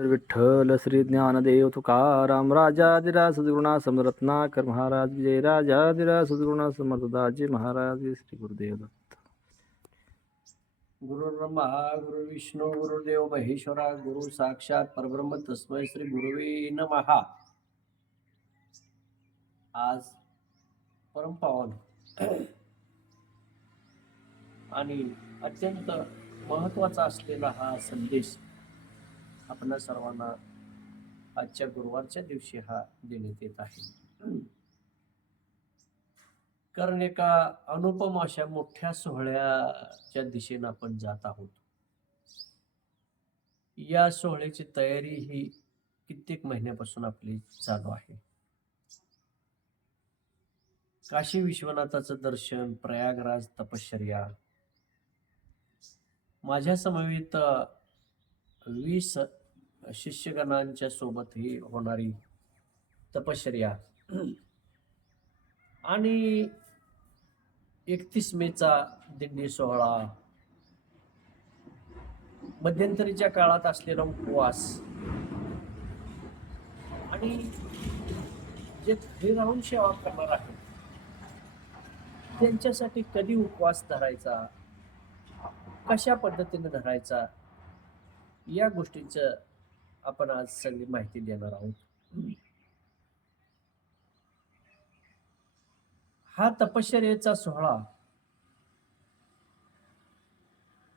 विठ्ठल श्री ज्ञानदेव तुकाराम राजाधिराज सद्गुणा समरत्नाकर महाराज जय राजाधिराज सद्गुणा समर्थदाजी महाराज श्री गुरुदेव दत्त. गुरुर्ब्रह्मा गुरुर्विष्णू गुरुदेव महेश्वरा गुरु साक्षात परब्रह्म तस्मै श्री गुरुवे नमः. आज परमपावन आणि अत्यंत महत्वाचा असलेला हा संदेश आपल्या सर्वांना आजच्या गुरुवारच्या दिवशी हा देण्यात येत आहे. कारण एका अनुपम अशा मोठ्या सोहळ्याच्या दिशेने आपण जात आहोत. या सोहळ्याची तयारी ही कित्येक महिन्यापासून आपली चालू आहे. काशी विश्वनाथाचं दर्शन, प्रयागराज तपश्चर्या, माझ्या समवेत 20 शिष्यगणांच्या सोबत ही होणारी तपश्चर्या आणि 31 मेचा दिंडी सोहळा, मध्यंतरीच्या काळात असलेला उपवास आणि जे घरी राहून सेवा करणार आहेत त्यांच्यासाठी कधी उपवास धरायचा, कशा पद्धतीने धरायचा, या गोष्टीचं आपण आज सगळी माहिती देणार आहोत. हा तपश्चर्येचा सोहळा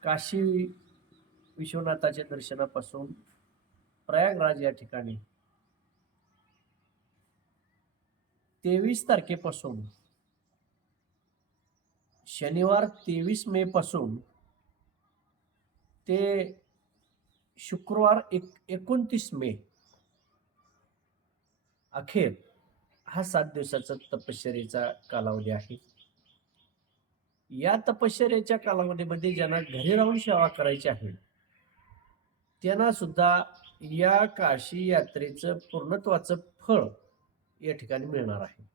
काशी विश्वनाथाच्या दर्शनापासून प्रयागराज या ठिकाणी 23 तारखेपासून शनिवार 23 मे पासून ते शुक्रवार 29 मे अखेर हा 7 दिवसाचा तपश्चर्येचा कालावधी आहे. या तपश्चर्येच्या कालावधीमध्ये ज्यांना घरी राहून सेवा करायची आहे त्यांना सुद्धा या काशी यात्रेचं पूर्णत्वाचं फळ या ठिकाणी मिळणार आहे.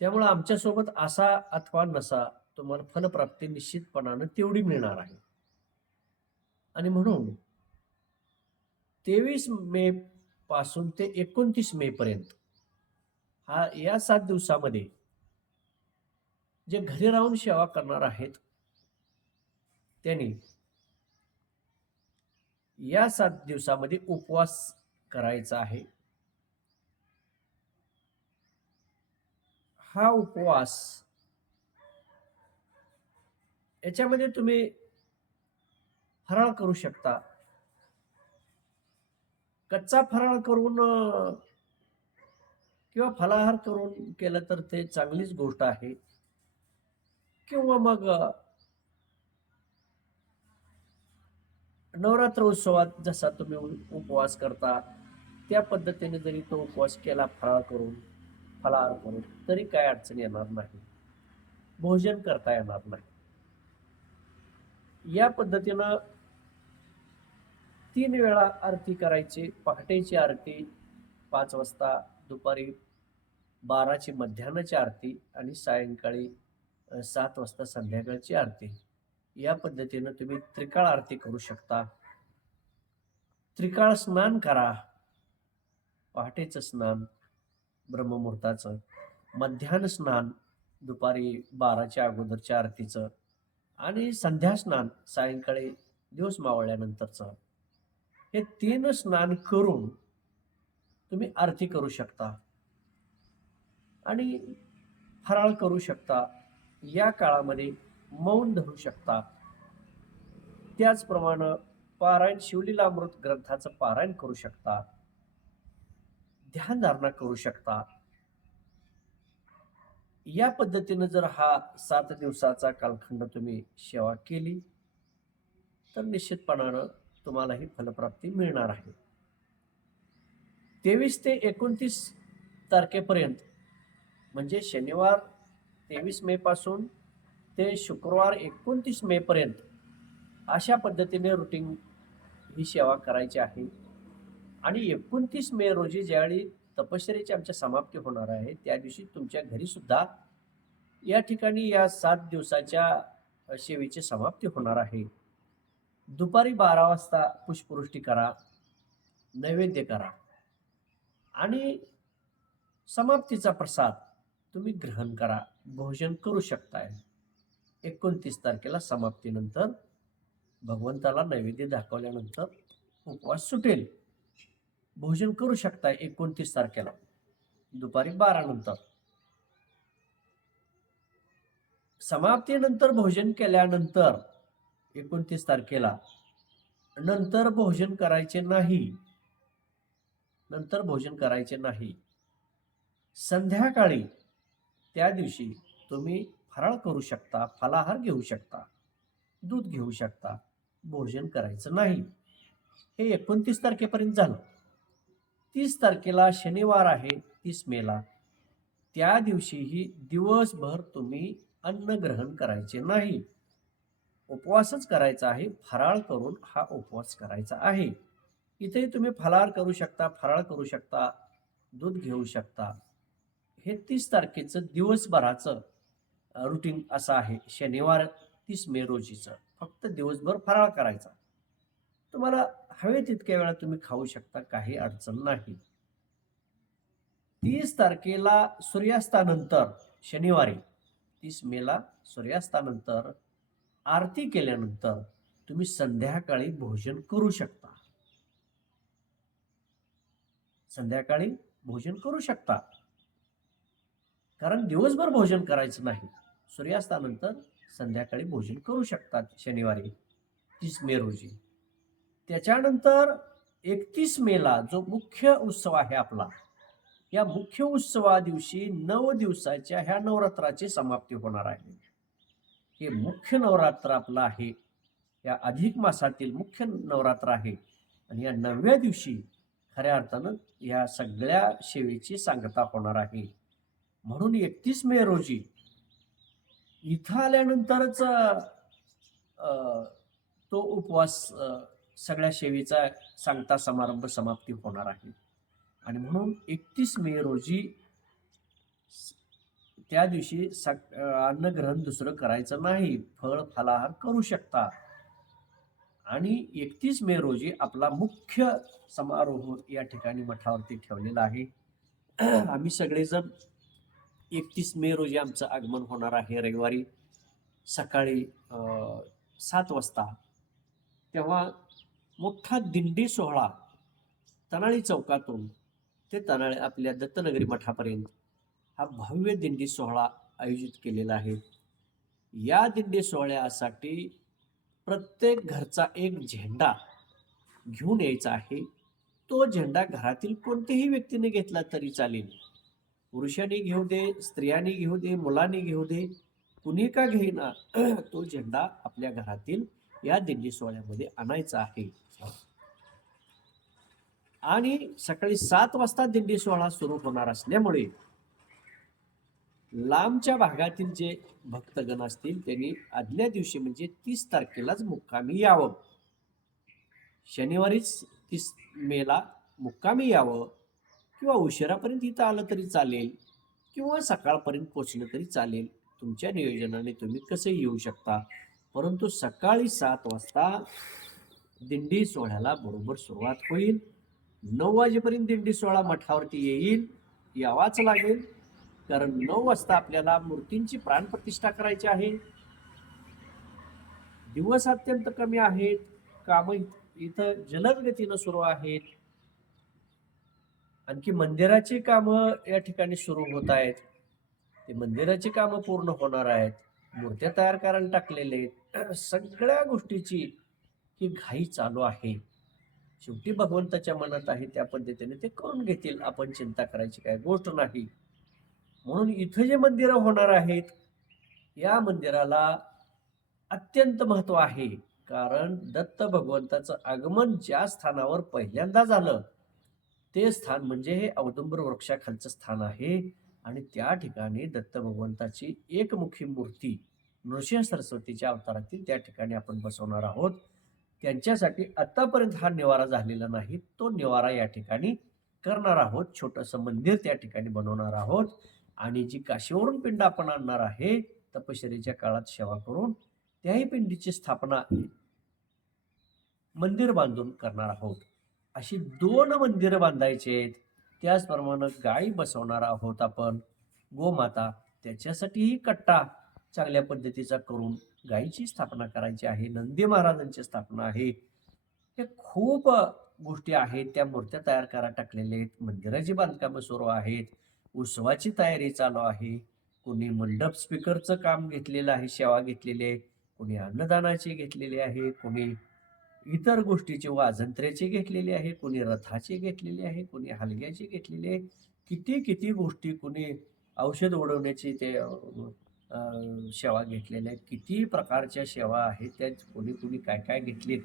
त्यामुळे आमच्यासोबत असा अथवा नसा तुम्हाला फलप्राप्ती निश्चितपणानं तेवढी मिळणार आहे. आणि म्हणून 23 मे पासून ते 29 मे पर्यंत या 7 दिवसामध्ये जे घरी राहून सेवा करणार आहेत त्यांनी या 7 दिवसामध्ये उपवास करायचा आहे. हा उपवास याच्यामध्ये तुम्ही फराळ करू शकता. कच्चा फराळ करून किंवा फलाहार करून केलं तर ते चांगलीच गोष्ट आहे. किंवा मग नवरात्र उत्सवात जसा तुम्ही उपवास करता त्या पद्धतीने जरी तो उपवास केला फराळ करून फलाहार करून तरी काय अडचण येणार नाही, भोजन करता येणार नाही. या पद्धतीनं 3 वेळा आरती करायची. पहाटेची आरती 5 वाजता, दुपारी 12ची मध्यान्हाची आरती आणि सायंकाळी 7 वाजता संध्याकाळची आरती. या पद्धतीनं तुम्ही त्रिकाळ आरती करू शकता. त्रिकाळ स्नान करा. पहाटेचं स्नान ब्रह्ममुहूर्ताचं, मध्यान्ह स्नान दुपारी 12च्या अगोदरच्या आरतीचं आणि संध्या स्नान सायंकाळी दिवस मावळल्यानंतरचं. हे 3 स्नान करून तुम्ही आरती करू शकता आणि फराळ करू शकता. या काळामध्ये मौन धरू शकता. त्याचप्रमाणे पारायण शिवलीलामृत ग्रंथाचं पारायण करू शकता, ध्यानधारणा करू शकता. या पद्धतीनं जर हा 7 दिवसाचा कालखंड तुम्ही सेवा केली तर निश्चितपणानं तुम्हाला ही फलप्राप्ती मिळणार आहे. 23 ते 29 तारखेपर्यंत म्हणजे शनिवार 23 मे पासून ते शुक्रवार 29 मे पर्यंत अशा पद्धतीने रुटीन ही सेवा करायची आहे. आणि 29 मे रोजी ज्यावेळी तपश्चर्येची आमच्या समाप्ती होणार आहे त्या दिवशी तुमच्या घरी सुद्धा या ठिकाणी या 7 दिवसाच्या सेवेची समाप्ती होणार आहे. दुपारी 12 वाजता पुष्पवृष्टी करा, नैवेद्य करा आणि समाप्तीचा प्रसाद तुम्ही ग्रहण करा, भोजन करू शकताय. 29 तारखेला समाप्तीनंतर भगवंताला नैवेद्य दाखवल्यानंतर उपवास सुटेल. भोजन करू शकताय 29 तारखेला दुपारी 12 नंतर. समाप्तीनंतर भोजन केल्यानंतर 29 तारखेला नंतर भोजन करायचे नाही. नंतर भोजन करायचे नाही. संध्याकाळी त्या दिवशी तुम्ही फराळ करू शकता, फलाहार घेऊ शकता, दूध घेऊ शकता, भोजन करायचं नाही. हे 29 तारखेपर्यंत झालं. 30 तारखेला शनिवार आहे, 30 मेला. त्या दिवशीही दिवसभर तुम्ही अन्न ग्रहण करायचे नाही. उपवासच करायचा आहे. फराळ करून हा उपवास करायचा आहे. इथेही तुम्ही फलाहार करू शकता, फराळ करू शकता, दूध घेऊ शकता. हे 30 तारखेचं दिवसभराचं रुटीन असं आहे. शनिवार 30 मे रोजीचं फक्त दिवसभर फराळ करायचा. तुम्हाला हवे तितक्या वेळा तुम्ही खाऊ शकता, काही अडचण नाही. 30 तारखेला सूर्यास्तानंतर शनिवारी 30 मेला सूर्यास्तानंतर आरती केल्यानंतर तुम्ही संध्याकाळी भोजन करू शकता. संध्याकाळी भोजन करू शकता. कारण दिवसभर भोजन करायचं नाही. सूर्यास्तानंतर संध्याकाळी भोजन करू शकतात शनिवारी 30 मे रोजी. त्याच्यानंतर 31 मेला जो मुख्य उत्सव आहे आपला, या मुख्य उत्सवा दिवशी 9 दिवसाच्या ह्या नवरात्राची समाप्ती होणार आहे. हे मुख्य नवरात्र आपलं आहे. या अधिक मासातील मुख्य नवरात्र आहे आणि या 9व्या दिवशी खऱ्या अर्थानं या सगळ्या सेवेची सांगता होणार आहे. म्हणून 31 मे रोजी इथं आल्यानंतरच तो उपवास सगळ्या सेवेचा सांगता समारंभ समाप्ती होणार आहे. आणि म्हणून 31 मे रोजी त्या दिवशी अन्नग्रहण दुसरं करायचं नाही. फळ फलाहार करू शकता. आणि 31 मे रोजी आपला मुख्य समारोह या ठिकाणी मठावरती ठेवलेला आहे. आम्ही सगळेजण 31 मे रोजी आमचं आगमन होणार आहे रविवारी सकाळी 7 वाजता. तेव्हा मोठा दिंडी सोहळा तनाळी चौकातून ते तनाळी आपल्या दत्तनगरी मठापर्यंत हा भव्य दिंडी सोहळा आयोजित केलेला आहे. या दिंडी सोहळ्यासाठी प्रत्येक घरचा एक झेंडा घेऊन यायचा आहे. तो झेंडा घरातील कोणत्याही व्यक्तीने घेतला तरी चालेल. पुरुषांनी घेऊ दे, स्त्रियांनी घेऊ दे, मुलांनी घेऊ दे, कुणी का घेईना तो झेंडा आपल्या घरातील या दिंडी सोहळ्यामध्ये आणायचा आहे. आणि सकाळी 7 वाजता दिंडी सोहळा सुरू होणार असल्यामुळे लांबच्या भागातील जे भक्तगण असतील त्यांनी आदल्या दिवशी म्हणजे 30 तारखेलाच मुक्कामी यावं. शनिवारीच 30 मेला मुक्कामी यावं किंवा उशिरापर्यंत इथं आलं तरी चालेल किंवा सकाळपर्यंत पोचलं तरी चालेल. तुमच्या नियोजनाने तुम्ही कसे येऊ शकता. परंतु सकाळी 7 वाजता दिंडी सोहळ्याला बरोबर सुरुवात होईल. 9 वाजेपर्यंत दिंडी सोहळा मठावरती येईल. यावाच लागेल. कारण 9 वाजता आपल्याला मूर्तींची प्राणप्रतिष्ठा करायची आहे. दिवस अत्यंत कमी आहेत. कामं इथं जलद गतीनं सुरू आहेत. आणखी मंदिराची कामं या ठिकाणी सुरू होत आहेत. ते मंदिराची कामं पूर्ण होणार आहेत. मूर्त्या तयार करायला टाकलेले आहेत. सगळ्या गोष्टीची ही घाई चालू आहे. शेवटी भगवंताच्या मनात आहे त्या पद्धतीने ते करून घेतील. आपण चिंता करायची काय गोष्ट नाही. म्हणून इथं जे मंदिरं होणार आहेत या मंदिराला अत्यंत महत्व आहे. कारण दत्त भगवंताचं आगमन ज्या स्थानावर पहिल्यांदा झालं ते स्थान म्हणजे हे औदुंबर वृक्षाखालचं स्थान आहे. आणि त्या ठिकाणी दत्त भगवंताची एकमुखी मूर्ती नृसिंह सरस्वतीच्या अवतारातील त्या ठिकाणी आपण बसवणार आहोत. त्यांच्यासाठी आतापर्यंत हा निवारा झालेला नाही. तो निवारा या ठिकाणी करणार आहोत. छोटंसं मंदिर त्या ठिकाणी बनवणार आहोत. आणि जी काशीवरून पिंड आपण आणणार आहे तपश्चर्येच्या काळात सेवा करून त्याही पिंडीची स्थापना मंदिर बांधून करणार आहोत. अशी 2 मंदिरं बांधायची आहेत. त्याचप्रमाणे गाई बसवणार आहोत आपण, गोमाता. त्याच्यासाठीही कट्टा चांगल्या पद्धतीचा करून गायीची स्थापना करायची आहे. नंदी महाराजांची स्थापना आहे. हे खूप गोष्टी आहेत. त्या मूर्त्या तयार करा टाकलेल्या आहेत. मंदिराची बांधकामं सुरू आहेत. उत्सवाची तयारी चालू आहे. कोणी मंडप स्पीकरचं काम घेतलेलं आहे, सेवा घेतलेली आहे. कोणी अन्नदानाची घेतलेली आहे. कोणी इतर गोष्टीची वाजंत्र्याची घेतलेली आहे. कोणी रथाची घेतलेली आहे. कोणी हलग्याची घेतलेली आहे. किती किती गोष्टी कोणी औषध उडवण्याची ते अ, सेवा घेतलेल्या आहेत. किती प्रकारच्या सेवा आहेत त्या कोणी कोणी काय काय घेतलीत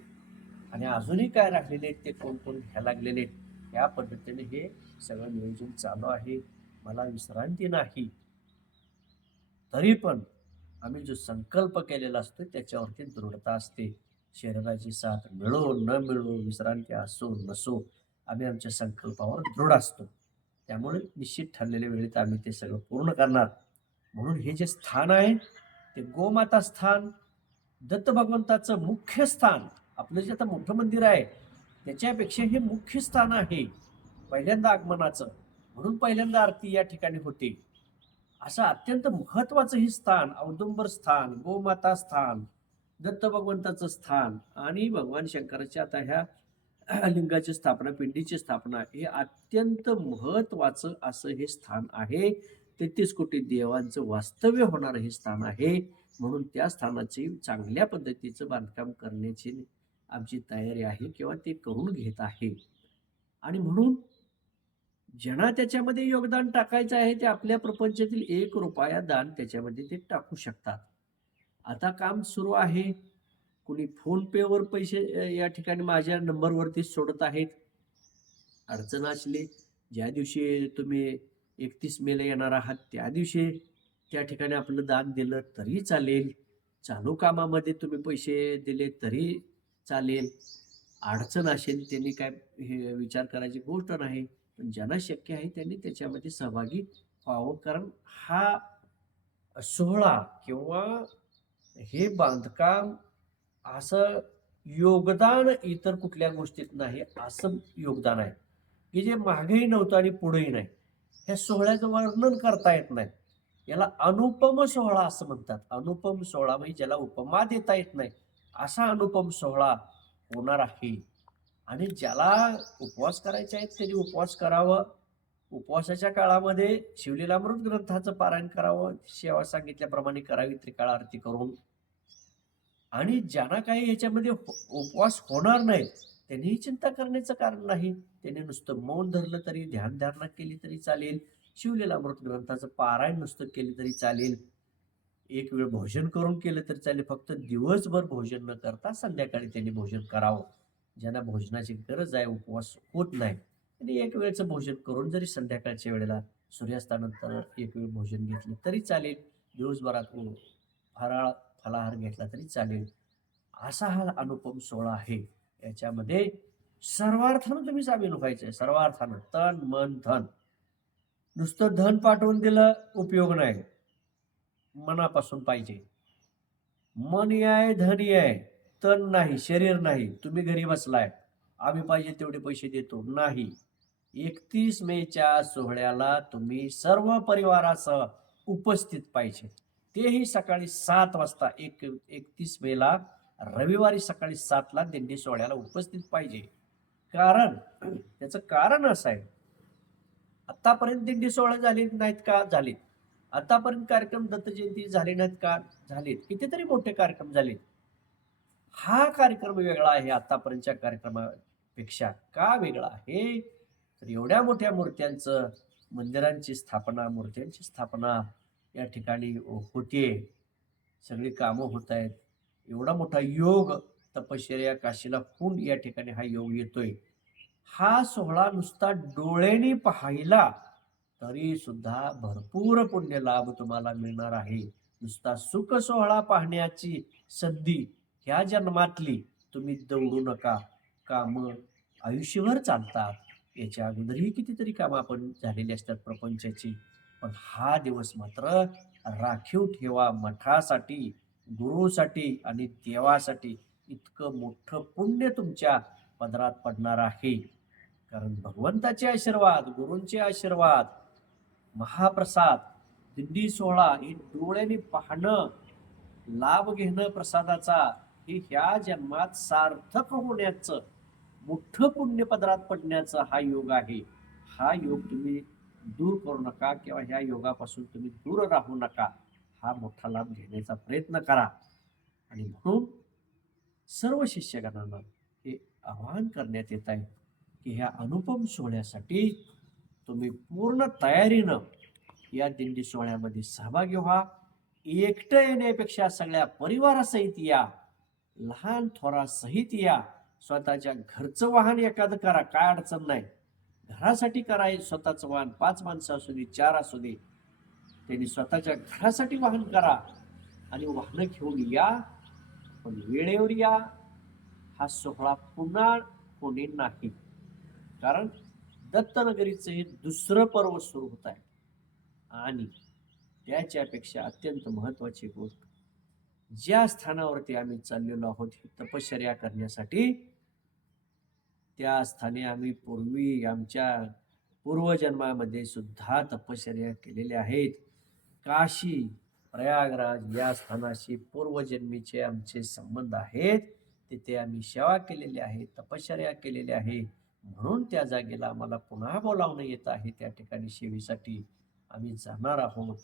आणि अजूनही काय राहिलेले आहेत ते कोण कोण घ्यायला लागलेले आहेत. या पद्धतीने हे सगळं नियोजन चालू आहे. मला विश्रांती नाही. तरी पण आम्ही जो संकल्प केलेला असतो त्याच्यावरती दृढता असते. शरीराची साथ मिळो न मिळो, विश्रांती असो नसो, आम्ही आमच्या संकल्पावर दृढ असतो. त्यामुळे निश्चित ठरलेल्या वेळेत आम्ही ते सगळं पूर्ण करणार. म्हणून हे जे स्थान आहे ते गोमाता स्थान, दत्त भगवंताचं मुख्य स्थान, आपलं जे आता मोठं मंदिर आहे त्याच्यापेक्षा हे मुख्य स्थान आहे पहिल्यांदा आगमनाचं. म्हणून पहिल्यांदा आरती या ठिकाणी होते. असं अत्यंत महत्वाचं हे स्थान, औदुंबर स्थान, गोमाता स्थान, दत्त भगवंताचं स्थान आणि भगवान शंकराच्या आता ह्या लिंगाची स्थापना, पिंडीची स्थापना, हे अत्यंत महत्वाचं असं हे स्थान आहे. 33 कोटी देवांचं वास्तव्य होणारं हे स्थान आहे. म्हणून त्या स्थानाची चांगल्या पद्धतीचं बांधकाम करण्याची आमची तयारी आहे किंवा ते करून घेत आहे. आणि म्हणून ज्यांना त्याच्यामध्ये योगदान टाकायचं आहे ते आपल्या प्रपंचातील 1 रुपया दान त्याच्यामध्ये ते टाकू शकतात. आता काम सुरू आहे. कुणी फोन पेवर पैसे या ठिकाणी माझ्या नंबरवरती सोडत आहेत. अडचण असली, ज्या दिवशी तुम्ही 31 मेला येणार आहात त्या दिवशी त्या ठिकाणी आपलं दान दिलं तरी चालेल. चालू कामामध्ये तुम्ही पैसे दिले तरी चालेल. अडचण असेल त्यांनी काय हे विचार करायची गोष्ट नाही. पण ज्यांना शक्य आहे त्यांनी त्याच्यामध्ये सहभागी व्हावं. कारण हा सोहळा किंवा हे बांधकाम असं योगदान इतर कुठल्या गोष्टीत नाही, असं योगदान आहे की जे मागेही नव्हतं आणि पुढेही नाही. ह्या सोहळ्याचं वर्णन करता येत नाही. याला अनुपम सोहळा असं म्हणतात. अनुपम सोहळा म्हणजे ज्याला उपमा देता येत नाही असा अनुपम सोहळा होणार आहे. आणि ज्याला उपवास करायचे आहेत त्यांनी उपवास करावं. उपवासाच्या काळामध्ये शिवलीलामृत ग्रंथाचं पारायण करावं. सेवा सांगितल्याप्रमाणे करावी त्रिकाळ आरती करून. आणि ज्यांना काही ह्याच्यामध्ये उपवास होणार नाही त्यांनीही चिंता करण्याचं कारण नाही. त्यांनी नुसतं मौन धरलं तरी, ध्यानधारणा केली तरी चालेल. शिवलीलामृत ग्रंथाचं पारायण नुसतं केलं तरी चालेल. एक वेळ भोजन करून केलं तरी चालेल. फक्त दिवसभर भोजन न करता संध्याकाळी त्यांनी भोजन करावं. ज्यांना भोजनाची गरज आहे, उपवास होत नाही, त्यांनी एक वेळचं भोजन करून जरी संध्याकाळच्या वेळेला सूर्यास्तानंतर एक वेळ भोजन घेतलं तरी चालेल. दिवसभरात फराळ फलाहार घेतला तरी चालेल. असा हा अनुपम सोहळा आहे. याच्यामध्ये सर्वार्थानं तुम्ही सामील व्हायचंय. सर्वार्थानं, तन मन धन. नुसतं धन पाठवून दिलं उपयोग नाही, मनापासून पाहिजे. मन आहे, धन आहे, तन नाही, शरीर नाही. तुम्ही घरी बसलाय, आम्ही पाहिजे तेवढे पैसे देतो नाही. 31 मेच्या सोहळ्याला तुम्ही सर्व परिवारासह उपस्थित पाहिजे. तेही सकाळी 7 वाजता. 31 मेला रविवारी सकाळी 7 ला दिंडी सोहळ्याला उपस्थित पाहिजे. कारण त्याचं कारण असं आहे, आतापर्यंत दिंडी सोहळे झाले नाहीत का? झालेत. आतापर्यंत कार्यक्रम दत्त जयंती झाले नाहीत का? झालेत. कितीतरी मोठे कार्यक्रम झालेत. हा कार्यक्रम वेगळा आहे आतापर्यंतच्या कार्यक्रमापेक्षा. का वेगळा आहे? तर एवढ्या मोठ्या मूर्त्यांचं, मंदिरांची स्थापना, मूर्त्यांची स्थापना या ठिकाणी होतीये. सगळी कामं होत आहेत. एवढा मोठा योग, तपश्चर्या, काशीला कुंड या ठिकाणी हा योग येतोय. हा सोहळा नुसता डोळ्यांनी पाहिला तरी सुद्धा भरपूर पुण्य लाभ तुम्हाला मिळणार आहे. नुसता सुख सोहळा पाहण्याची संधी ह्या जन्मातली तुम्ही दौडू नका. काम आयुष्यभर चालतात. याच्या अगोदरही कितीतरी कामं आपण झालेली असतात प्रपंचाची. पण हा दिवस मात्र राखीव ठेवा. मठासाठी, गुरुसाठी आणि देवासाठी इतकं मोठं पुण्य तुमच्या पदरात पडणार आहे. कारण भगवंताचे आशीर्वाद, गुरूंचे आशीर्वाद, महाप्रसाद, दिंडी सोहळा हे डोळ्याने पाहणं, लाभ घेणं प्रसादाचा, हे ह्या जन्मात सार्थक होण्याचं मोठं पुण्य पदरात पडण्याचा हा योग आहे. हा योग तुम्ही दूर करू नका किंवा ह्या योगापासून तुम्ही दूर राहू नका. हा मोठा लाभ घेण्याचा प्रयत्न करा. आणि म्हणून सर्व शिष्यगणांना हे आवाहन करण्यात येत आहे की ह्या अनुपम सोहळ्यासाठी तुम्ही पूर्ण तयारीनं या दिंडी सोहळ्यामध्ये सहभागी व्हा. एकटं येण्यापेक्षा सगळ्या परिवारासहित या, लहान थोरासहित या. स्वतःच्या घरचं वाहन एखादं करा, काय अडचण नाही. घरासाठी करा स्वतःचं वाहन, 5 माणसं असू दे, 4 असू दे, त्यांनी स्वतःच्या घरासाठी वाहन करा आणि वाहनं घेऊन या. पण वेळेवर या. हा सोहळा पुन्हा होणे नाही. कारण दत्तनगरीचं हे दुसरं पर्व सुरू होत आहे. आणि त्याच्यापेक्षा अत्यंत महत्वाची गोष्ट, ज्या स्थानावरती आम्ही चाललेलो आहोत ही तपश्चर्या करण्यासाठी, त्या स्थानी आम्ही पूर्वी आमच्या पूर्वजन्मामध्ये सुद्धा तपश्चर्या केलेल्या आहेत. काशी, प्रयागराज या स्थानाशी पूर्वजन्मीचे आमचे संबंध आहेत. तिथे आम्ही सेवा केलेली आहे, तपश्चर्या केलेली आहे. म्हणून त्या जागेला आम्हाला पुन्हा बोलावणं येत आहे. त्या ठिकाणी सेवेसाठी आम्ही जाणार आहोत,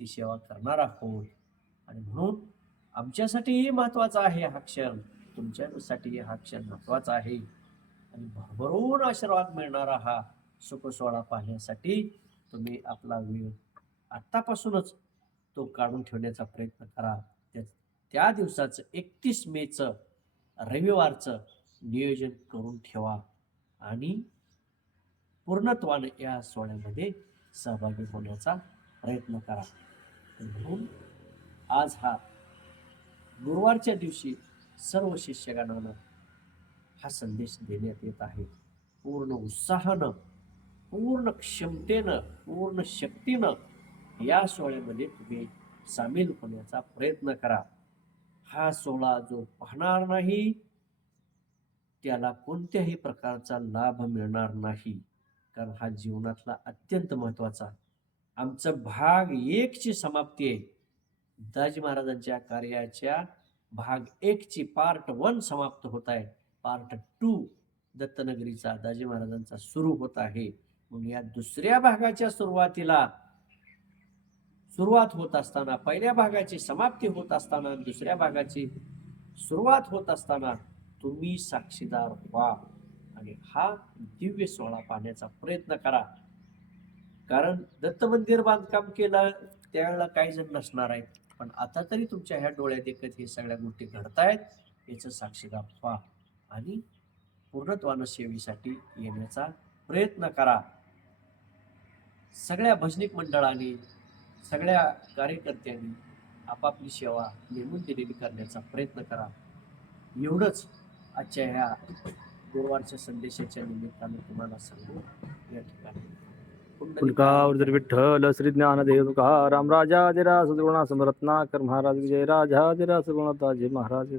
ती सेवा करणार आहोत. आणि म्हणून आमच्यासाठीही महत्त्वाचा आहे हा क्षण, तुमच्यासाठी हा क्षण महत्त्वाचा आहे. आणि भरभरून आशीर्वाद मिळणारा हा सुख सोहळा पाहण्यासाठी तुम्ही आपला वेळ आत्तापासूनच तो काढून ठेवण्याचा प्रयत्न करा. त्या दिवसाचं 31 मेचं रविवारचं नियोजन करून ठेवा आणि पूर्णत्वाने या सोहळ्यामध्ये सहभागी होण्याचा प्रयत्न करा. म्हणून आज हा गुरुवारच्या दिवशी सर्व शिष्यगणांना हा संदेश देण्यात येत आहे. पूर्ण उत्साहानं, पूर्ण क्षमतेनं, पूर्ण शक्तीनं या सोहळ्यामध्ये तुम्ही सामील होण्याचा प्रयत्न करा. हा सोहळा जो पाहणार नाही त्याला कोणत्याही प्रकारचा लाभ मिळणार नाही. कारण हा जीवनातला अत्यंत महत्त्वाचा, आमचं भाग 1 ची समाप्ती आहे. दाजी महाराजांच्या कार्याच्या भाग 1 ची पार्ट 1 समाप्त होत आहे. पार्ट 2 दत्तनगरीचा दाजी महाराजांचा सुरू होत आहे. म्हणून या दुसऱ्या भागाच्या सुरुवात होत असताना, पहिल्या भागाची समाप्ती होत असताना, दुसऱ्या भागाची सुरुवात होत असताना तुम्ही साक्षीदार व्हा आणि हा दिव्य सोहळा पाहण्याचा प्रयत्न करा. कारण दत्त मंदिर बांधकाम केलं त्यावेळेला काही जण नसणार आहेत, पण आता तरी तुमच्या ह्या डोळ्यात देखत हे सगळ्या गोष्टी घडतायत, याचं साक्षीदार व्हा आणि पूर्णत्वानं सेवेसाठी येण्याचा प्रयत्न करा. सगळ्या भजनिक मंडळांनी, सगळ्या कार्यकर्त्यांनी आपापली सेवा नेमून दिलेली करण्याचा प्रयत्न करा. एवढंच आजच्या ह्या गुरुवारच्या संदेशाच्या निमित्तानं तुम्हाला सांगू. या ठिकाणी पुलकावृती विठ्ठल श्री ज्ञानदेव तुकाराम राजाधिराज सद्गुणा समरत्नाकर महाराज जय राजाधिराज सद्गुणताजी महाराज.